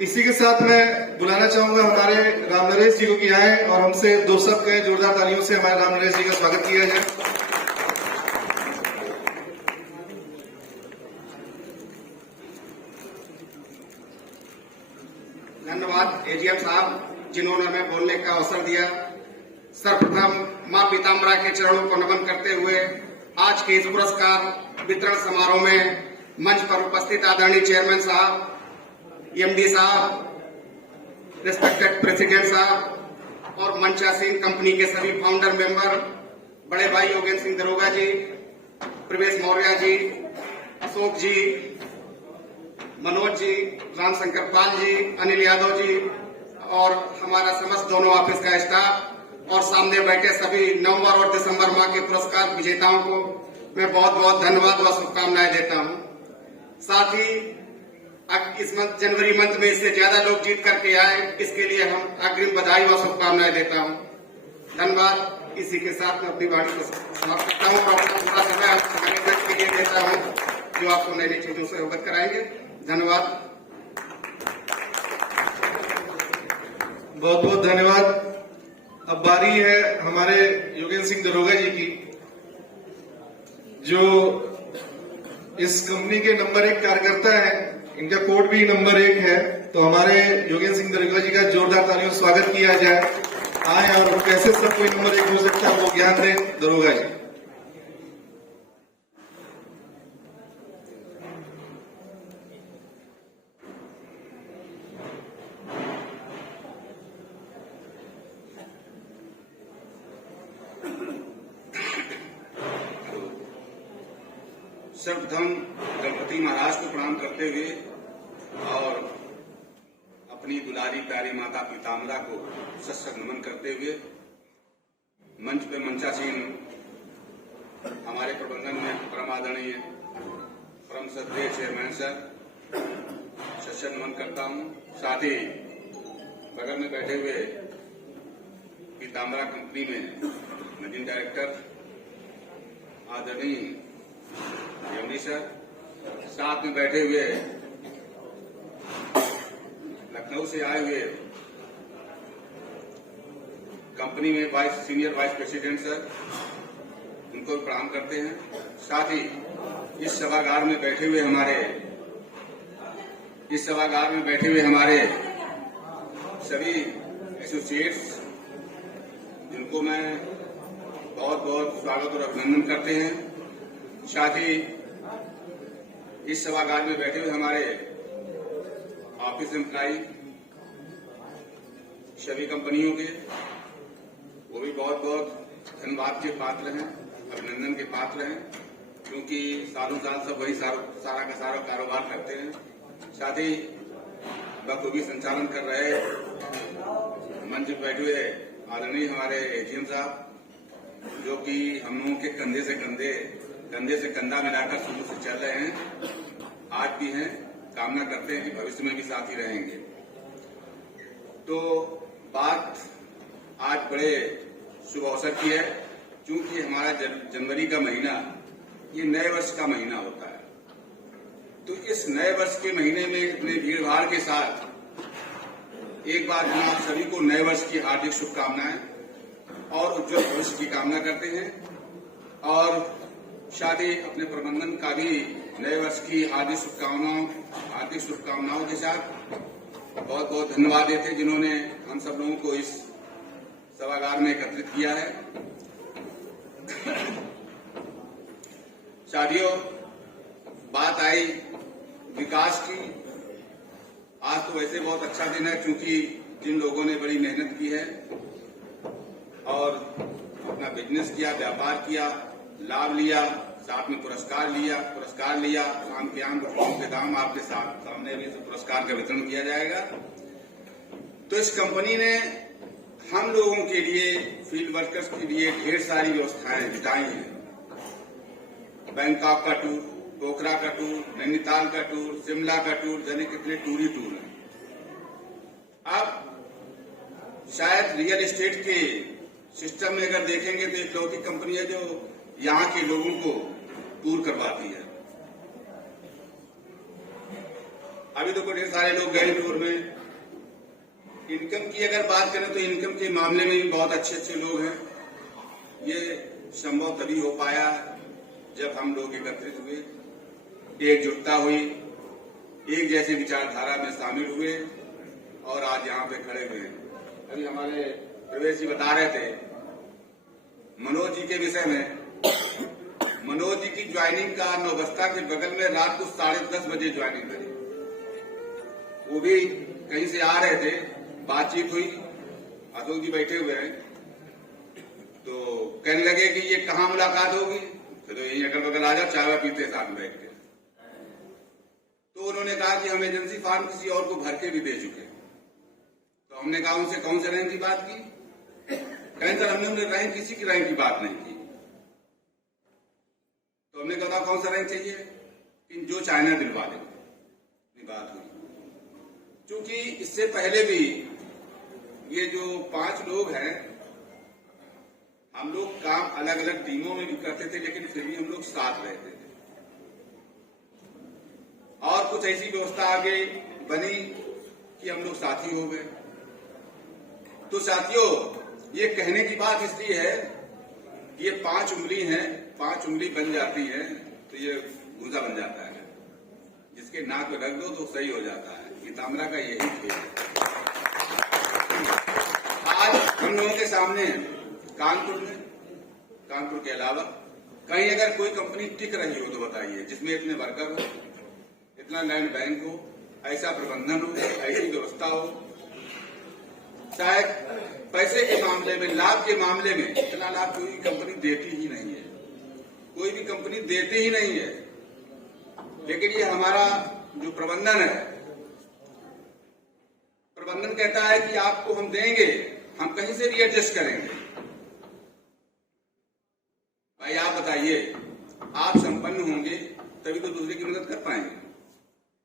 इसी के साथ मैं बुलाना चाहूंगा हमारे राम नरेश जी को कि आए और हमसे दो शब्द कहें। जोरदार तालियों से हमारे राम नरेश जी का स्वागत किया जाए। धन्यवाद एजीएम साहब जिन्होंने हमें बोलने का अवसर दिया। सर्वप्रथम मां पीताम्बरा के चरणों को नमन करते हुए आज के इस पुरस्कार वितरण समारोह में मंच पर उपस्थित आदरणीय चेयरमैन साहब, एमडी साहब, रिस्पेक्टेड प्रेसिडेंट साहब और मंचासीन कंपनी के सभी फाउंडर मेंबर, बड़े भाई योगेंद्र सिंह दरोगा जी, प्रवेश मौर्य जी, अशोक जी, मनोज जी, रामशंकर पाल जी, अनिल यादव जी और हमारा समस्त दोनों ऑफिस का स्टाफ और सामने बैठे सभी नवंबर और दिसंबर माह के पुरस्कार विजेताओं को मैं बहुत बहुत धन्यवाद व शुभकामनाएं देता हूं। साथ ही इस जनवरी मंथ में इससे ज्यादा लोग जीत करके आए, इसके लिए हम अग्रिम बधाई व शुभकामनाएं देता हूं। धन्यवाद। इसी के साथ मैं अपनी वाणी को समाप्त करता हूं और पूरा समय के लिए देता हूं जो आपको नई नई चीजों से अवगत कराएंगे। धन्यवाद। बहुत बहुत धन्यवाद। अब बारी है हमारे योगेंद्र सिंह दरोगा जी की, जो इस कंपनी के नंबर 1 कार्यकर्ता है। इनका कोड भी नंबर 1 है। तो हमारे योगेंद्र सिंह दरोगा जी का जोरदार तालियों से स्वागत किया जाए। आए और कैसे सब कोई नंबर 1 हो सकता है वो ज्ञान दें दरोगा जी। सर्वप्रथम गणपति महाराज को प्रणाम करते हुए और अपनी दुलारी प्यारी माता पीताम्बरा को सशक्त नमन करते हुए मंच पे मंचासीन हमारे प्रबंधन में परम आदरणीय परम श्रद्धेय चेयरमैन सर सशक्त नमन करता हूं। साथ ही बगल में बैठे हुए पीताम्बरा कंपनी में मैनेजिंग डायरेक्टर आदरणीय एमडी सर, साथ में बैठे हुए लखनऊ से आए हुए कंपनी में सीनियर वाइस प्रेसिडेंट सर, उनको भी प्रणाम करते हैं। साथ ही इस सभागार में बैठे हुए हमारे सभी एसोसिएट्स, जिनको मैं बहुत बहुत स्वागत और अभिनंदन करते हैं। साथ ही इस सभागार में बैठे हुए हमारे ऑफिस एम्प्लाई सभी कंपनियों के, वो भी बहुत बहुत धन्यवाद के पात्र हैं, अभिनंदन के पात्र हैं, क्योंकि सालों साल सब वही सारा का सारा कारोबार करते हैं। साथ ही बखूबी संचालन कर रहे मंच में बैठे हुए आदरणीय हमारे एजीएम साहब, जो कि हम लोगों के कंधे से कंधा मिलाकर शुरू से चल रहे हैं, आज भी हैं, कामना करते हैं कि भविष्य में भी साथ ही रहेंगे। तो बात आज बड़े शुभ अवसर की है, क्योंकि हमारा जनवरी का महीना ये नए वर्ष का महीना होता है। तो इस नए वर्ष के महीने में इतने भीड़ भाड़ के साथ एक बार हम आप सभी को नए वर्ष की हार्दिक शुभकामनाएं और उज्जवल भविष्य की कामना करते हैं। और साथ ही अपने प्रबंधन का भी नए वर्ष की हार्दिक शुभकामनाओं के साथ बहुत बहुत धन्यवाद देते हैं, जिन्होंने हम सब लोगों को इस सभागार में एकत्रित किया है। साथियों, बात आई विकास की। आज तो वैसे बहुत अच्छा दिन है, क्योंकि जिन लोगों ने बड़ी मेहनत की है और अपना बिजनेस किया, व्यापार किया, लाभ लिया, साथ में पुरस्कार लिया, शाम के दाम आपके सामने भी पुरस्कार का वितरण किया जाएगा। तो इस कंपनी ने हम लोगों के लिए, फील्ड वर्कर्स के लिए ढेर सारी व्यवस्थाएं जुटाई हैं। बैंकॉक का टूर, पोखरा का टूर, नैनीताल का टूर, शिमला का टूर, जाने कितने टूर ही टूर हैं। अब शायद रियल एस्टेट के सिस्टम में अगर देखेंगे तो इकलौती कंपनी है जो यहाँ के लोगों को टूर करवाती है। अभी तो ढेर सारे लोग गए टूर में। इनकम की अगर बात करें तो इनकम के मामले में भी बहुत अच्छे अच्छे लोग हैं। ये संभव तभी हो पाया जब हम लोग एकत्रित हुए, एकजुटता हुई, एक जैसे विचारधारा में शामिल हुए और आज यहाँ पे खड़े हुए हैं। अभी हमारे प्रवेश जी बता रहे थे मनोज जी के विषय में। मनोज जी की ज्वाइनिंग का नौबस्ता के बगल में रात को 10:30 बजे ज्वाइनिंग करी। वो भी कहीं से आ रहे थे, बातचीत हुई, अशोक जी बैठे हुए हैं तो कहने लगे कि ये कहाँ मुलाकात होगी, तो यही अगल बगल आ जाओ, चाय पीते साथ में बैठ के। तो उन्होंने कहा कि हम एजेंसी फार्म किसी और को भर के भी दे चुके। तो हमने कहा उनसे कौन से रैंक की बात की? कहें सर हमने उन्हें रैंक किसी की रैंक की बात नहीं की। तो हमने कहा कौन सा रैंक चाहिए? कि जो चाइना दिलवा दे। बात हुई क्योंकि इससे पहले भी ये जो 5 लोग हैं, हम लोग काम अलग अलग टीमों में भी करते थे, लेकिन फिर भी हम लोग साथ रहते थे। और कुछ ऐसी व्यवस्था आगे बनी कि हम लोग साथी हो गए। तो साथियों, ये कहने की बात इसलिए है कि ये 5 उंगली हैं, 5 उंगली बन जाती है तो ये गुंजा बन जाता है। जिसके नाक पे रख दो तो सही हो जाता है। पीताम्बरा का यही खेल है। आज हम लोगों के सामने कानपुर के अलावा कहीं अगर कोई कंपनी टिक रही हो तो बताइए, जिसमें इतने वर्कर हो, इतना लैंड बैंक हो, ऐसा प्रबंधन हो, ऐसी व्यवस्था हो। शायद पैसे के मामले में, लाभ के मामले में इतना लाभ कोई कंपनी देती ही नहीं है, कोई भी कंपनी देती ही नहीं है। लेकिन ये हमारा जो प्रबंधन है, प्रबंधन कहता है कि आपको हम देंगे, हम कहीं से भी एडजस्ट करेंगे। भाई आप बताइए, आप संपन्न होंगे तभी तो दूसरे की मदद कर पाएंगे।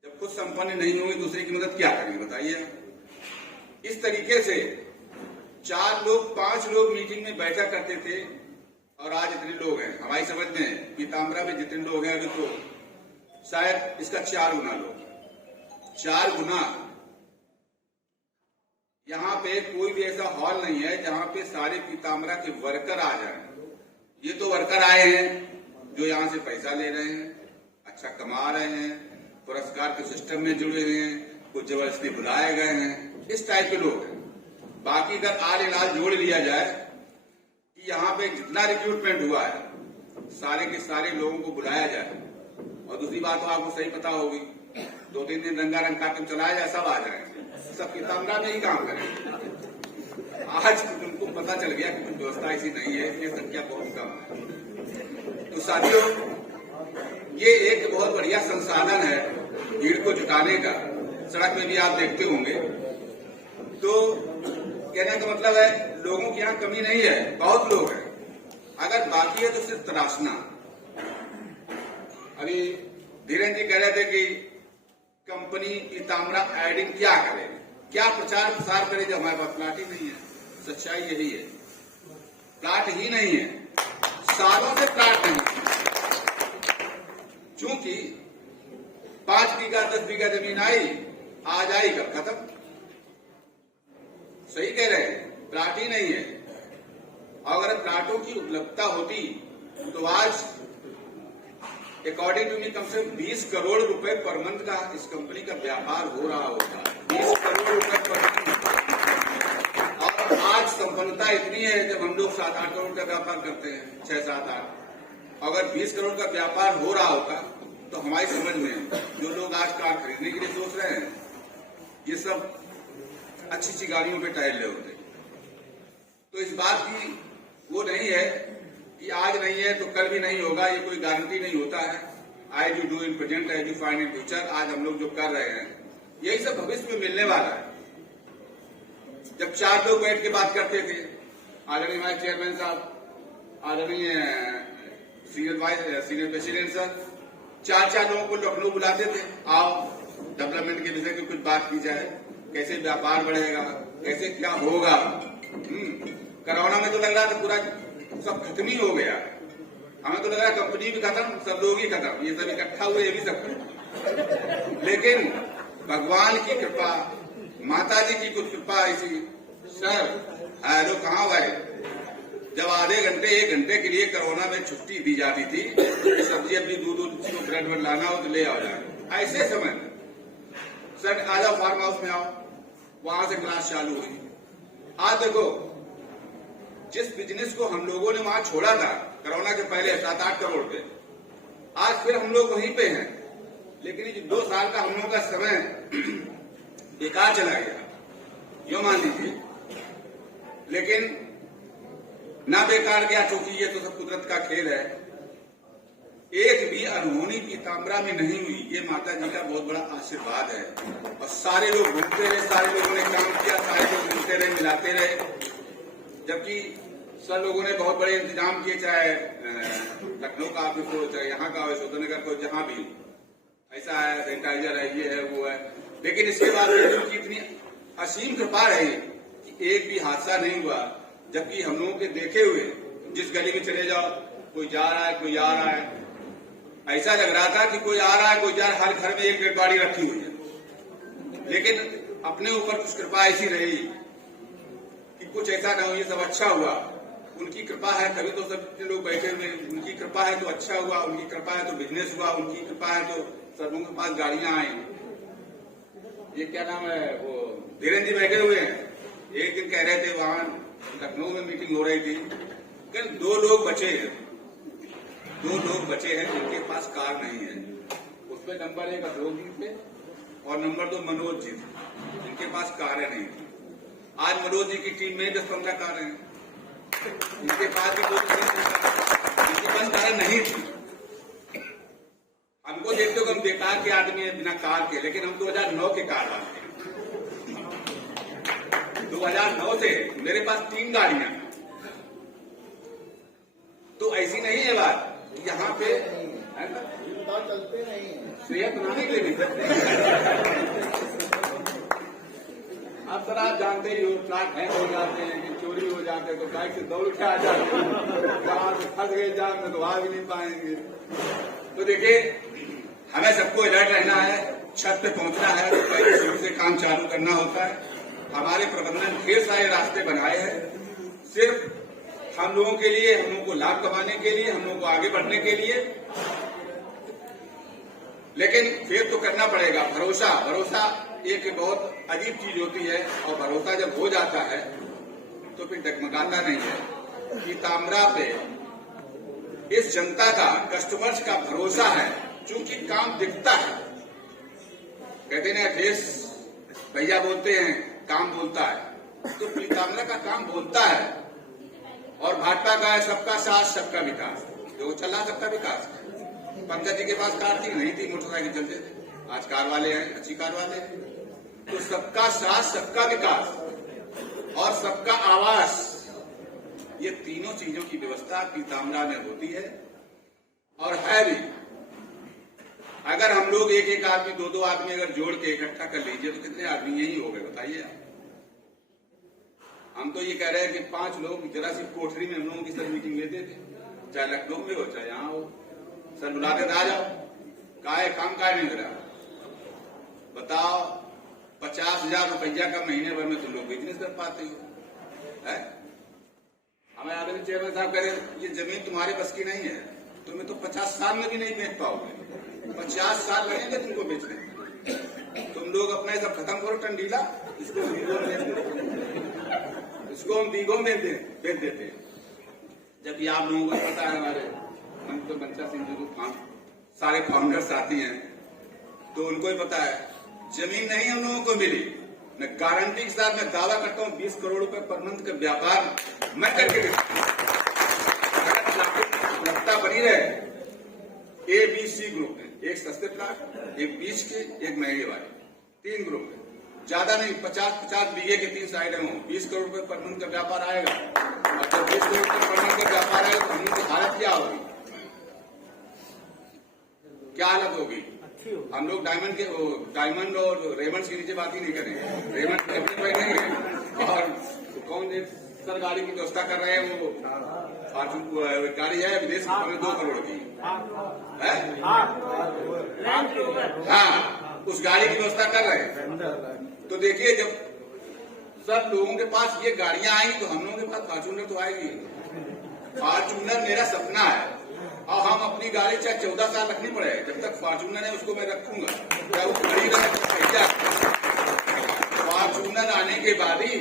जब खुद संपन्न नहीं होंगे दूसरे की मदद क्या करेंगे बताइए। इस तरीके से 4 लोग 5 लोग मीटिंग में बैठा करते थे और आज इतने लोग हैं। हमारी समझ में पीताम्बरा में जितने लोग हैं अभी तो शायद इसका 4 गुना लोग, 4 गुना। यहाँ पे कोई भी ऐसा हॉल नहीं है जहाँ पे सारे पीताम्बरा के वर्कर आ जाएं। ये तो वर्कर आए हैं जो यहाँ से पैसा ले रहे हैं, अच्छा कमा रहे हैं, पुरस्कार के सिस्टम में जुड़े हुए हैं, कुछ जबरदस्ती बुलाए गए हैं, इस टाइप के लोग हैं। बाकी अगर आल इलाज जोड़ लिया जाए कि यहाँ पे जितना रिक्रूटमेंट हुआ है सारे के सारे लोगों को बुलाया जाए। और दूसरी बात तो आपको सही पता होगी, 2-3 दिन रंगारंग कार्यक्रम चलाया जाए, सब आ जाएंगे, सब पीताम्बरा में ही काम करेंगे। आज उनको पता चल गया कि व्यवस्था ऐसी नहीं है, ये संख्या बहुत कम है। तो साथियों, ये एक बहुत बढ़िया संसाधन है भीड़ को जुटाने का। सड़क में भी आप देखते होंगे। तो कहने का मतलब है लोगों की यहाँ कमी नहीं है, बहुत लोग हैं। अगर बाकी है तो सिर्फ तराशना। अभी धीरेन्द्र जी कह रहे थे कि कंपनी पीताम्बरा एडिंग क्या करे, क्या प्रचार प्रसार करे जब हमारे पास प्लाट ही नहीं है। सच्चाई यही है, प्लाट ही नहीं है, सालों से प्लाट नहीं। चूंकि 5 बीघा 10 बीघा जमीन आई, आज आई कब खत्म। सही कह रहे हैं, प्लाट ही नहीं है। अगर प्लाटों की उपलब्धता होती तो आज अकॉर्डिंग टू मी कम से कम 20 करोड़ रुपए पर मंथ का इस कंपनी का व्यापार हो रहा होता। 20 करोड़ रुपए पर मंथ। और आज संपन्नता इतनी है जब हम लोग 7-8 करोड़ का व्यापार करते हैं, 6-7-8। अगर 20 करोड़ का व्यापार हो रहा होता तो हमारी समझ में जो लोग आज कार खरीदने के लिए सोच रहे हैं, ये सब अच्छी अच्छी गाड़ियों पे टहल रहे होते। तो इस बात की वो नहीं है कि आज नहीं है तो कल भी नहीं होगा, ये कोई गारंटी नहीं होता है। आज यू डू इन प्रेजेंट, आज यू फाइंड इन फ्यूचर। आज हम लोग जो कर रहे हैं यही सब भविष्य में मिलने वाला है। जब 4 लोग बैठ के बात करते थे, आदरणीय हमारे चेयरमैन साहब, आदरणीय सीनियर प्रेसिडेंट सर, 4 लोगों को लखनऊ बुलाते थे, आओ डेवलपमेंट के विषय में कुछ बात की जाए, कैसे व्यापार बढ़ेगा, कैसे क्या होगा। कोरोना में तो लग रहा था पूरा सब खत्म ही हो गया। हमें तो लग रहा कंपनी भी खत्म, सब लोग ही खत्म, ये सब इकट्ठा हुए ये भी सब खत्म। लेकिन भगवान की कृपा, माता जी की कुछ कृपा ऐसी। सर हेलो कहाँ भाई, जब आधे घंटे 1 घंटे के लिए कोरोना में छुट्टी दी जाती थी, सब्जी अपनी दूध को ब्रेड ब्रेड लाना हो तो ले आओ जाए, ऐसे समय में सर आ जाओ फार्म हाउस में आओ, वहां से क्लास चालू हुई। आज देखो जिस बिजनेस को हम लोगों ने वहां छोड़ा था कोरोना के पहले 7-8 करोड़ पे, आज फिर हम लोग वहीं पे हैं। लेकिन ये 2 साल का हम लोगों का समय बेकार चला गया, यो मान लीजिए। लेकिन ना बेकार गया, क्योंकि ये तो सब कुदरत का खेल है। एक भी अनहोनी पीताम्बरा में नहीं हुई, ये माता जी का बहुत बड़ा आशीर्वाद है। और सारे लोग घूमते रहे, सारे लोगों ने काम किया, सारे लोग मिलते रहे, मिलाते रहे। जबकि सब लोगों ने बहुत बड़े इंतजाम किए, चाहे लखनऊ का ऑफिस हो, चाहे यहाँ का ऑफिस हो, तो नगर को, जहां भी ऐसा है, सैनिटाइजर है, ये है, वो है। लेकिन इसके बाद उनकी इतनी असीम कृपा रही कि एक भी हादसा नहीं हुआ। जबकि हम लोगों के देखे हुए जिस गली में चले जाओ, कोई जा रहा है, कोई आ रहा है, ऐसा लग रहा था कि कोई आ रहा है, कोई जा रहा है, हर घर में एक डेड बॉडी रखी हुई है। लेकिन अपने ऊपर कुछ कृपा ऐसी रही कि कुछ ऐसा न हो, ये सब अच्छा हुआ। उनकी कृपा है तभी तो सब लोग बैठे हुए, उनकी कृपा है तो अच्छा हुआ, उनकी कृपा है तो बिजनेस हुआ, उनकी कृपा है तो सबों के पास गाड़ियां आई। ये क्या नाम है, वो धीरेन्द्र जी बैठे हुए हैं। एक दिन कह रहे थे, वहां लखनऊ में मीटिंग हो रही थी, कि 2 लोग बचे हैं, 2 लोग बचे हैं जिनके पास कार नहीं है। उसमें नंबर 1 अशोक जी थे और नंबर 2 मनोज जी थे, जिनके पास कारें नहीं थी। आज मनोज जी की टीम में 10-15 कारें हैं, इनके पास भी इनके पास कारें नहीं थी। हमको देखते हो हम बेकार के आदमी हैं बिना कार के, लेकिन हम 2009 के कार वाले हैं। 2009 से मेरे पास 3 गाड़ियां। तो ऐसी नहीं है बात, यहाँ पे चलते नहीं सेहत बनाने के लिए अब सर आप जानते ही हो, ट्रक हैंग हो जाते हैं, कि चोरी हो जाते हैं, तो बाइक से दौड़ के आ जाते हैं, जहां से फंस गए जाम में तो आ भी नहीं पाएंगे। तो देखिए हमें सबको अलर्ट रहना है, छत पे पहुंचना है तो पहले शुरू से काम चालू करना होता है। हमारे प्रबंधन ढेर सारे रास्ते बनाए हैं, सिर्फ हम लोगों के लिए, हम लोगों को लाभ कमाने के लिए, हम लोगों को आगे बढ़ने के लिए। लेकिन फिर तो करना पड़ेगा। भरोसा एक बहुत अजीब चीज होती है, और भरोसा जब हो जाता है तो फिर डगमगाता नहीं है। पीताम्बरा पे इस जनता का, कस्टमर्स का भरोसा है, चूंकि काम दिखता है। कहते हैं अखिलेश भैया बोलते हैं काम बोलता है, तो पीताम्बरा का काम बोलता है। और भाजपा का है सबका साथ सबका विकास, जो चला सबका विकास। पंकज जी के पास कार थी नहीं थी, मोटरसाइकिल चलते थे, आज कार वाले हैं, अच्छी कार वाले हैं। तो सबका साथ सबका विकास और सबका आवास, ये तीनों चीजों की व्यवस्था पीताम्बरा में होती है और है भी। अगर हम लोग एक आदमी, 2 आदमी अगर जोड़ के इकट्ठा कर लीजिए तो कितने आदमी यही हो गए बताइए आप। हम तो ये कह रहे हैं कि 5 लोग जरा सी कोठरी में हम लोगों की सर मीटिंग लेते थे, चाहे लखनऊ में हो चाहे यहाँ हो, सर बुलाते थे आ जाओ, काहे काम काहे नहीं करा, बताओ 50,000 रुपया का महीने भर में तुम लोग बिजनेस कर पाते हो है? हमें आदमी चेयरमैन साहब कह रहे ये जमीन तुम्हारे बस की नहीं है, तुम्हें तो 50 साल में भी नहीं बेच पाओगे, 50 साल लगेंगे तुमको बेचने। तुम लोग अपना सब खत्म करो टंडीला, इसको हम बीघों में बेच देते हैं। जबकि आप लोगों को पता है, हमारे मंत्री बंचा सिंह जी को सारे फाउंडर्स आती हैं, तो उनको ही पता है जमीन नहीं हम लोगों को मिली। मैं गारंटी के साथ मैं दावा करता हूँ 20 करोड़ रुपए पर मंथ का व्यापार मैं करके लगता बनी रहे। ABC ग्रुप में, एक सस्ते प्लाट, एक बीच के, एक महंगे वाले, 3 ग्रुप में, ज्यादा नहीं, 50-50 बीघे के 3 साइड में 20 करोड़ रुपए पर मंथ का व्यापार आएगा। और जब 20 करोड़ रुपए पर मंथ का व्यापार आएगा तो हम लोग की हालत क्या होगी, क्या हालत होगी। हम लोग डायमंड और रेमंड के नीचे बात ही नहीं करेंगे, रेमंड अपनी बैठेंगे। और कौन सर गाड़ी की व्यवस्था कर रहे हैं, वो फॉर्चून गाड़ी है विदेश में 2 करोड़ की है। हाँ, उस गाड़ी की व्यवस्था कर रहे हैं। तो देखिए, जब सब लोगों के पास ये गाड़ियां आएंगी तो हम लोगों के पास फॉर्च्यूनर तो आएगी। फॉर्च्यूनर मेरा सपना है और हम अपनी गाड़ी चाहे 14 साल रखनी पड़े, जब तक फॉर्च्यूनर है उसको मैं रखूंगा, चाहे वो खड़ी रहे। फॉर्च्यूनर आने के बाद ही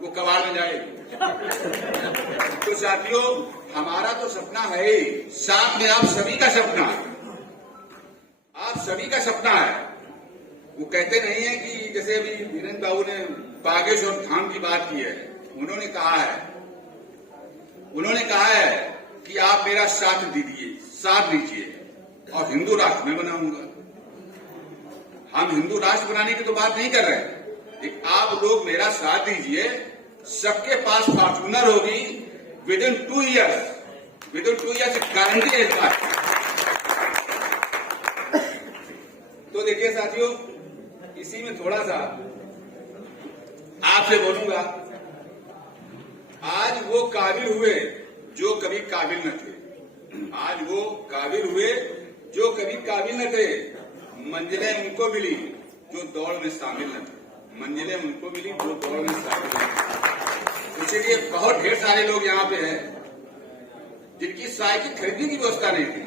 वो कबाड़ में जाएगी। तो साथियों, हमारा तो सपना है ही, साथ में आप सभी का सपना है, आप सभी का सपना है। वो कहते नहीं है कि जैसे अभी वीरेंद्र बाबू ने बागेश्वर धाम की बात की है, उन्होंने कहा है कि आप मेरा साथ दीजिए और हिंदू राष्ट्र में बनाऊंगा। हम हिंदू राष्ट्र बनाने की तो बात नहीं कर रहे, आप लोग मेरा साथ दीजिए, सबके पास फॉर्च्यूनर होगी विद इन 2 ईयर्स गारंटी है इसका। तो देखिए साथियों, इसी में थोड़ा सा आपसे बोलूंगा, आज वो काबिल हुए जो कभी काबिल न थे, आज वो काबिल हुए जो कभी काबिल न थे। मंजिलें उनको मिली जो दौड़ में शामिल न थे, मंजिलें उनको मिली जो दौड़ में शामिल न थे। इसीलिए बहुत ढेर सारे लोग यहाँ पे हैं जिनकी साइकिल खरीदने की व्यवस्था नहीं थी,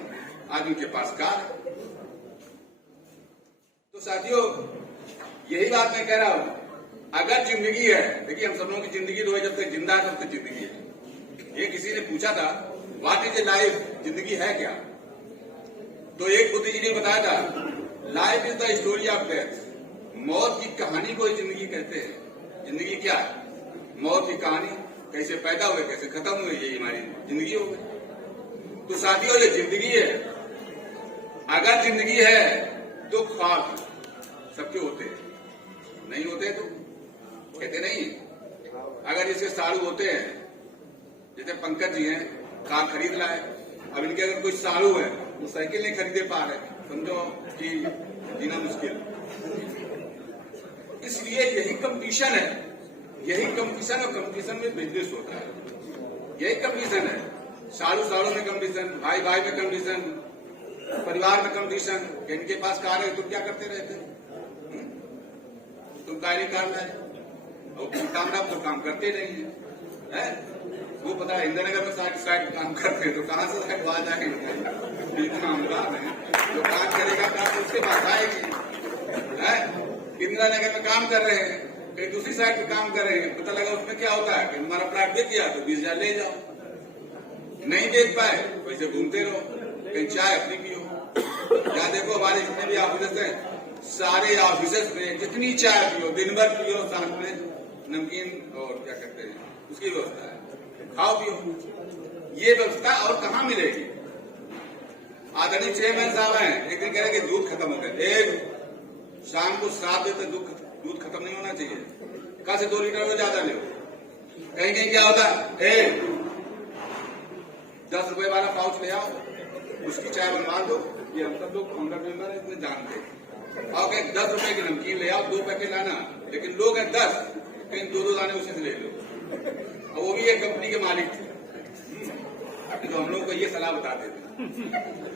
आज उनके पास कार है। तो साथियों, यही बात मैं कह रहा हूं, अगर जिंदगी है, देखिए हम सब लोगों की जिंदगी तो है, जब तक जिंदा है तब तक जिंदगी है। ये किसी ने पूछा था, व्हाट इज ए लाइफ, जिंदगी है क्या? तो एक बुद्ध जी ने बताया था, life is the story of death, मौत की कहानी को जिंदगी कहते हैं। जिंदगी क्या है? मौत की कहानी, कैसे पैदा हुए, कैसे खत्म हुए, यही हमारी जिंदगी हो गई। तो साथियों, ये जिंदगी है। अगर जिंदगी है तो ख्वाब सबके होते हैं, नहीं होते तो कहते नहीं। अगर इसके साड़ू होते हैं, जैसे पंकज जी हैं, कार खरीद लाए, अब इनके अगर कोई साड़ू है वो साइकिल नहीं खरीदे पा रहे, समझो कि जीना मुश्किल। इसलिए यही कंपटीशन है, यही कंपटीशन, और कंपटीशन में बिजनेस होता है, यही कंपटीशन है। साड़ू में कंपटीशन, भाई में कंपटीशन, परिवार में कंपटीशन। इनके पास कार है, तुम क्या करते रहते? तुम गाड़ी कार लाए और काम ना तो काम करते नहीं है। वो पता है, इंदिरानगर में साइड काम करते तो कहां से साइड आ जाएंगे? जो काम करेगा काम उसके पास आएगी। इंदिरानगर में काम कर रहे हैं, कहीं दूसरी साइड पे काम कर रहे हैं, पता लगा उसमें क्या होता है कि हमारा प्लाट बेच गया तो 20,000 ले जाओ, नहीं बेच पाए वैसे घूमते रहो, कहीं चाय अपनी पियो। या देखो हमारे जितने भी ऑफिस हैं, सारे ऑफिस में जितनी चाय पियो, दिन भर पियो, साथ में नमकीन और क्या कहते हैं उसकी व्यवस्था है, खाओ पियो। ये व्यवस्था और कहाँ मिलेगी? आदरणीय चेयरमैन साहब हैं, एक दिन कह रहे कि दूध खत्म हो गया। एक शाम को 7 बजे तक दूध खत्म नहीं होना चाहिए, कहा से 2 लीटर में ज्यादा ले। कहीं कहीं क्या होता है, 10 रुपए वाला पाउच ले आओ, उसकी चाय बनवा दो। ये हम सब लोग फाउंडर मेंबर है, इतने जानते हैं। और कहीं 10 रुपए की नमकीन ले आओ, 2 पैकेट लाना, लेकिन लोग हैं 10, कहीं 2 दाने उसी से ले लो, और वो भी एक कंपनी के मालिक थे। तो हम लोग को ये सलाह बताते थे।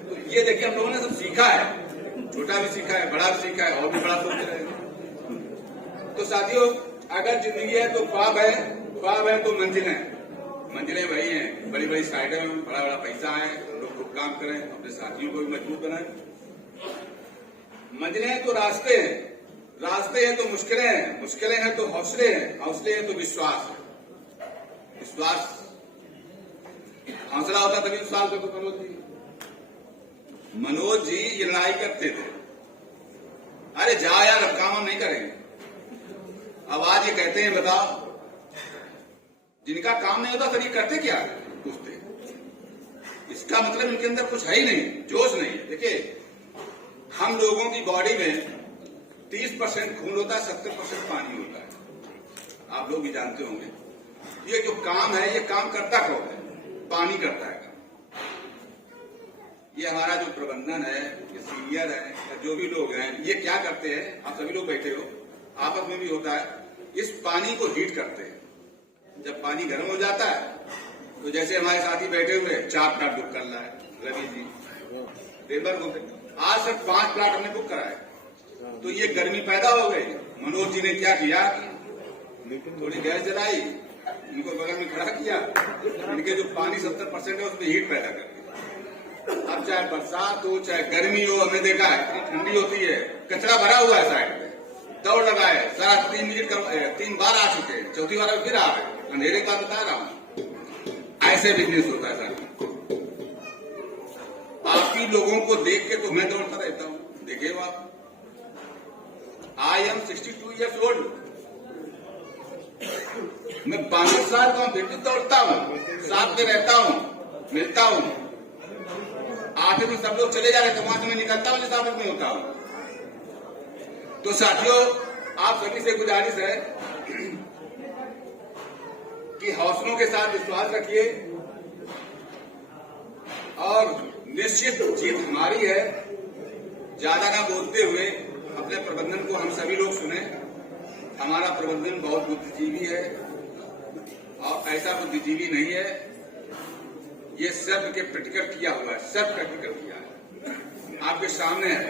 तो ये देखिए, हम लोगों ने सब सीखा है, छोटा भी सीखा है, बड़ा भी सीखा है, और भी बड़ा सोच रहे हैं। तो साथियों, अगर जिंदगी है तो ख्वाब है तो मंजिलें वही हैं, बड़ी बड़ी साइडें में बड़ा बड़ा पैसा है, हम लोग खूब काम करें, अपने साथियों को भी मजबूत बनाएं। मंजिलें हैं तो रास्ते हैं तो मुश्किलें हैं तो हौसले हैं तो विश्वास। हौसला होता तभी विश्वास होता। मनोज जी ये लड़ाई करते थे, अरे जा यार, अब काम हम नहीं करेंगे। अब आज ये कहते हैं, बताओ, जिनका काम नहीं होता सर ये करते क्या? पूछते। इसका मतलब इनके अंदर कुछ है ही नहीं, जोश नहीं है। देखिए, हम लोगों की बॉडी में 30% खून होता है, 70% पानी होता है। आप लोग भी जानते होंगे। ये जो काम है, ये काम करता कौन है? पानी करता है। ये हमारा जो प्रबंधन है, ये सीनियर है, जो भी लोग हैं, ये क्या करते हैं? आप सभी लोग बैठे हो, आपस में भी होता है, इस पानी को हीट करते हैं। जब पानी गर्म हो जाता है तो जैसे हमारे साथी बैठे हुए 4 प्लाट बुक करना है, रवि जी दिन भर घूमते, आज सिर्फ 5 प्लाट हमने बुक कराए, तो ये गर्मी पैदा हो गई। मनोज जी ने क्या किया कि थोड़ी गैस जलाई, इनको बगल में खड़ा किया, इनके जो पानी 70% है उसमें हीट पैदा कर दिया। अब चाहे बरसात हो चाहे गर्मी हो, हमने देखा है इतनी ठंडी होती है, कचरा भरा हुआ है साइड में, दौड़ लगाए सारा 3 बार आ चुके हैं, चौथी बार फिर आ रहे हैं। अंधेरे का बता रहा हूं, ऐसे बिजनेस होता है सर। आप ही लोगों को देख के तो मैं दौड़ता रहता हूं। देखिए आप, आई एम 62 ईयर्स ओल्ड, मैं 52 साल का हूं, फिर भी दौड़ता हूं, साथ में रहता हूं, मिलता हूं। आखिर में सब लोग चले जा रहे थे, वहां से मैं निकलता हूं, जैसा में होता हूं। तो साथियों, आप सभी से गुजारिश है कि हौसलों के साथ विश्वास रखिए और निश्चित जीत हमारी है। ज्यादा ना बोलते हुए अपने प्रबंधन को हम सभी लोग सुने। हमारा प्रबंधन बहुत बुद्धिजीवी है और ऐसा बुद्धिजीवी नहीं है, ये सब के प्रैक्टिकल किया हुआ है, सब प्रैक्टिकल किया है। आपके सामने है,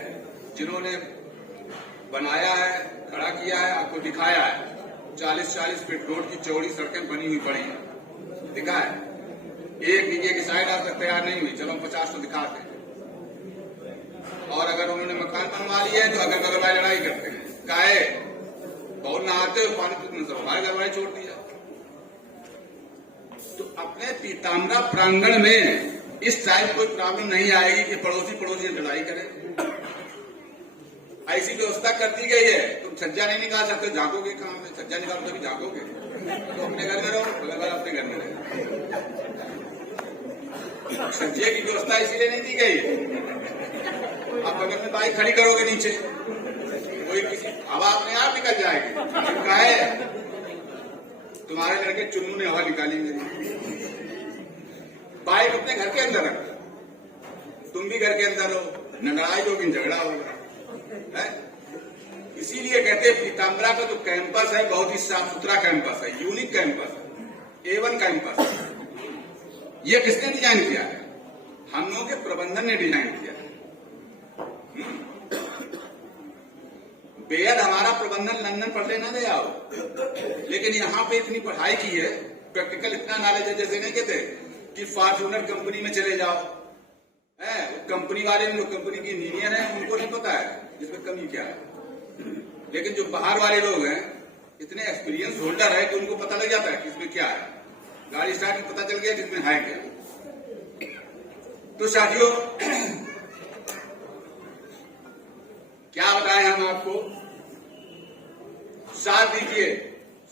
जिन्होंने बनाया है, खड़ा किया है, आपको दिखाया है। 40-40 फीट रोड की चौड़ी सड़कें बनी हुई पड़ी हैं, दिखा है। 1 बीघे की साइड आज तक तैयार नहीं हुई, चलो 50 तो दिखाते हैं। और अगर उन्होंने मकान बनवा लिया है तो अगर बगल वाले लड़ाई करते हैं, काहे बहुत नहाते हो पानी हमारे घर वाले छोड़ दिया। तो अपने पीताम्बरा प्रांगण में इस टाइप कोई प्रॉब्लम नहीं आएगी कि पड़ोसी लड़ाई करें। ऐसी व्यवस्था कर दी गई है। तुम छज्जा नहीं निकाल सकते, झांकोगे कहां में? छज्जा निकाल कभी झांकोगे? तो अपने घर में रहो, बगल वाला अपने घर में रहे। छज्जे की व्यवस्था इसीलिए नहीं दी गई है। आप बगल में बाइक खड़ी करोगे नीचे, कोई किसी हवा अपने आप निकल जाएगी। क्या है, तुम्हारे लड़के चुन्नू ने हवा निकाली मेरी। बाइक अपने घर के अंदर रखो, तुम भी घर के अंदर हो, न लड़ाई होगी झगड़ा होगा। इसीलिए कहते हैं पीताम्बरा का जो कैंपस है बहुत ही साफ सुथरा कैंपस है, यूनिक कैंपस है, A1 कैंपस है। ये किसने डिजाइन किया है? हम लोगों के प्रबंधन ने डिजाइन किया है। बेहद हमारा प्रबंधन लंदन पढ़ने ना गया हो, लेकिन यहाँ पे इतनी पढ़ाई की है, प्रैक्टिकल इतना नॉलेज है। जैसे नहीं कहते कि फॉर्च्यूनर कंपनी में चले जाओ, कंपनी वाले लोग कंपनी के इंजीनियर हैं, उनको नहीं पता है इसमें कमी क्या है। लेकिन जो बाहर वाले लोग हैं इतने एक्सपीरियंस होल्डर है कि उनको पता लग जाता है कि इसमें क्या है। गाड़ी स्टार्ट में पता चल गया कि इसमें है क्या। तो साथियों, क्या बताएं हम आपको, साथ दीजिए।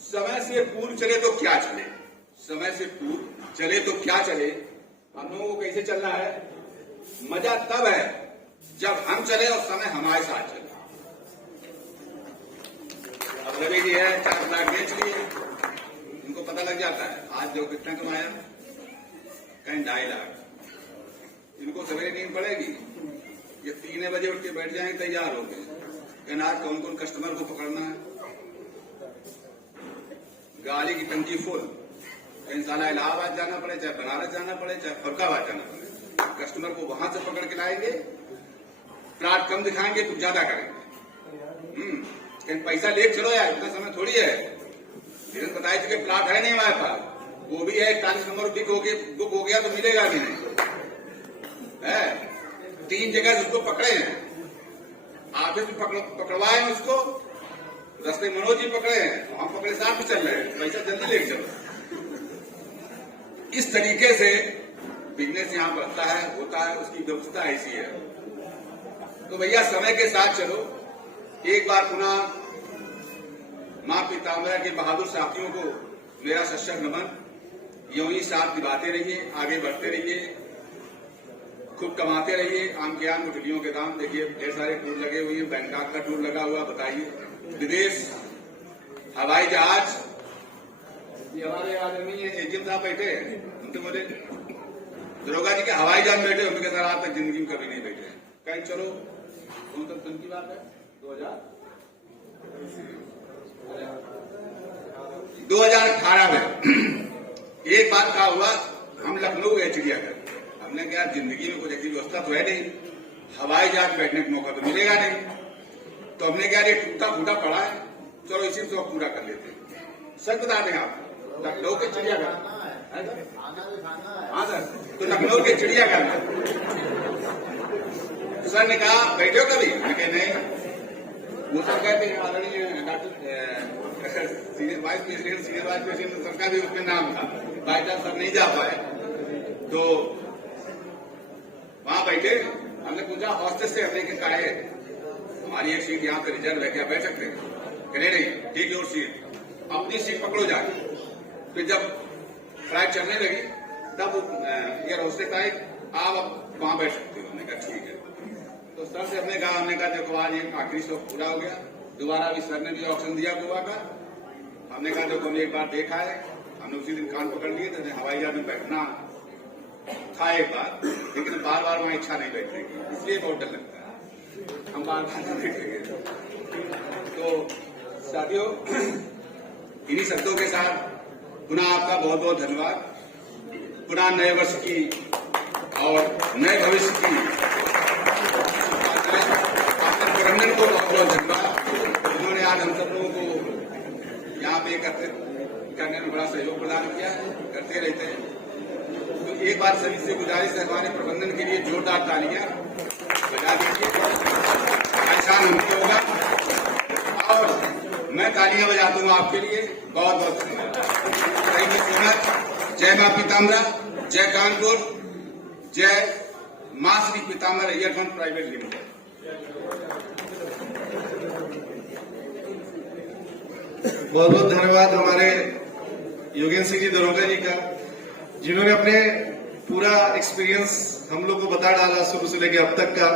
समय से पूर्व चले तो क्या चले, समय से पूर्व चले तो क्या चले। हम लोगों को कैसे चलना है? मजा तब है जब हम चले और समय हमारे साथ चले। अब रवि जी है, 4 लाख बेच लिए, उनको पता लग जाता है आज जो कितना कमाया, कहीं 2.5 लाख। इनको सवेरे नींद पड़ेगी, ये 3 बजे उठ के बैठ जाएंगे तैयार हो गए, कहना आज कौन कौन कस्टमर को पकड़ना है। गाड़ी की टंकी फुल, कहीं साला इलाहाबाद जाना पड़े, चाहे बनारस जाना पड़े, चाहे फरुखाबाद जाना पड़े, कस्टमर को वहां से पकड़ के लाएंगे। प्लाट कम दिखाएंगे कुछ ज्यादा करेंगे। कहीं पैसा ले चलो यार, इतना समय थोड़ी है। धीरे बताए थे कि प्लाट है नहीं हमारे पास, वो भी है 41 नंबर बुक हो गया तो मिलेगा भी नहीं है। 3 जगह उसको पकड़े हैं, ऑफिस में पकड़वाए हैं उसको, रास्ते मनोज जी पकड़े हैं, वहां पकड़े साथ भी चल रहे हैं, पैसा जल्दी लेके चलो। इस तरीके से बिजनेस यहाँ बढ़ता है, होता है, उसकी व्यवस्था ऐसी है। तो भैया समय के साथ चलो। एक बार पुनः मां पीताम्बरा के बहादुर साथियों को मेरा सशक्त नमन। यूं ही साथ निभाते रहिए, आगे बढ़ते रहिए, खूब कमाते रहिए। आम के आम, गुठलियों के दाम। देखिए ढेर सारे टूर लगे हुए हैं, बैंकॉक का टूर लगा हुआ, बताइए विदेश, हवाई जहाज। ये हमारे आदमी है, एजीएम साहब बैठे हैं, उनके बोले दरोगा जी के हवाई जहाज बैठे, उनके साथ आज तक जिंदगी में कभी नहीं बैठे। कहीं चलो, कौन तक की बात है, 2018 में एक बात क्या हुआ, हम लखनऊ गए चिड़ियाघर। हमने कहा जिंदगी में कुछ ऐसी व्यवस्था तो है नहीं, हवाई जहाज बैठने का मौका तो मिलेगा नहीं। तो हमने कहा ये टूटा फूटा पड़ा है, चलो इसी से पूरा कर लेते हैं। सर बता दें आप, लखनऊ के चिड़ियाघर, खाना भी खाना है। हाँ सर, तो लखनऊ के चिड़ियाघर में तो सर ने कहा बैठे हो कभी? मैं कहा नहीं। वो सर कहते हैं आदरणीय doctor senior vice president sir का भी उसमें नाम था, बाई चांस सर नहीं जा पाए तो वहां बैठे। हमने पूछा हॉस्टेस से, हमने कहा है हमारी एक सीट यहाँ पे रिजर्व है, क्या बैठ सकते हैं? कहने नहीं, टेक योर सीट, अपनी सीट पकड़ो जाके। फिर जब फ्लाइट चलने लगी तब एयर होस्टेस आए, आप वहां बैठ सकते हो। हमने कहा ठीक है। तो सर से हमने कहा देखो आज ये आखिरी शो पूरा हो गया, दोबारा भी सर ने भी ऑप्शन दिया गोवा का। हमने कहा देखो हमने एक बार देखा है, हमने उसी दिन कान पकड़ लिए थे, हवाई जहाज में बैठना था एक बार, लेकिन बार बार वहां इच्छा नहीं बैठने की, इसलिए बहुत डर लगता है, हम बार बार नहीं बैठेंगे। तो साथियों, इन्हीं शब्दों के साथ पुनः आपका बहुत बहुत धन्यवाद। पुनः नए वर्ष की और नए भविष्य की आपके प्रबंधन को बहुत बहुत धन्यवाद। उन्होंने आज हम सब लोगों को यहाँ पे एकत्रित करने में बड़ा सहयोग प्रदान किया है, करते रहते हैं। तो एक बार सभी से गुजारिश है, हमारे प्रबंधन के लिए जोरदार तालियां बजा दीजिए, अच्छा मुमकिन होगा। और मैं तालियां बजाता हूँ आपके लिए, बहुत बहुत धन्यवाद। Thank you so much. जय मां पीताम्बरा, जय कानपुर, जय मां श्री पीताम्बर एयरफोन प्राइवेट लिमिटेड। बहुत बहुत धन्यवाद हमारे योगेंद्र सिंह जी दरोगा जी का, जिन्होंने अपने पूरा एक्सपीरियंस हम लोग को बता डाला शुरू से लेकर अब तक का।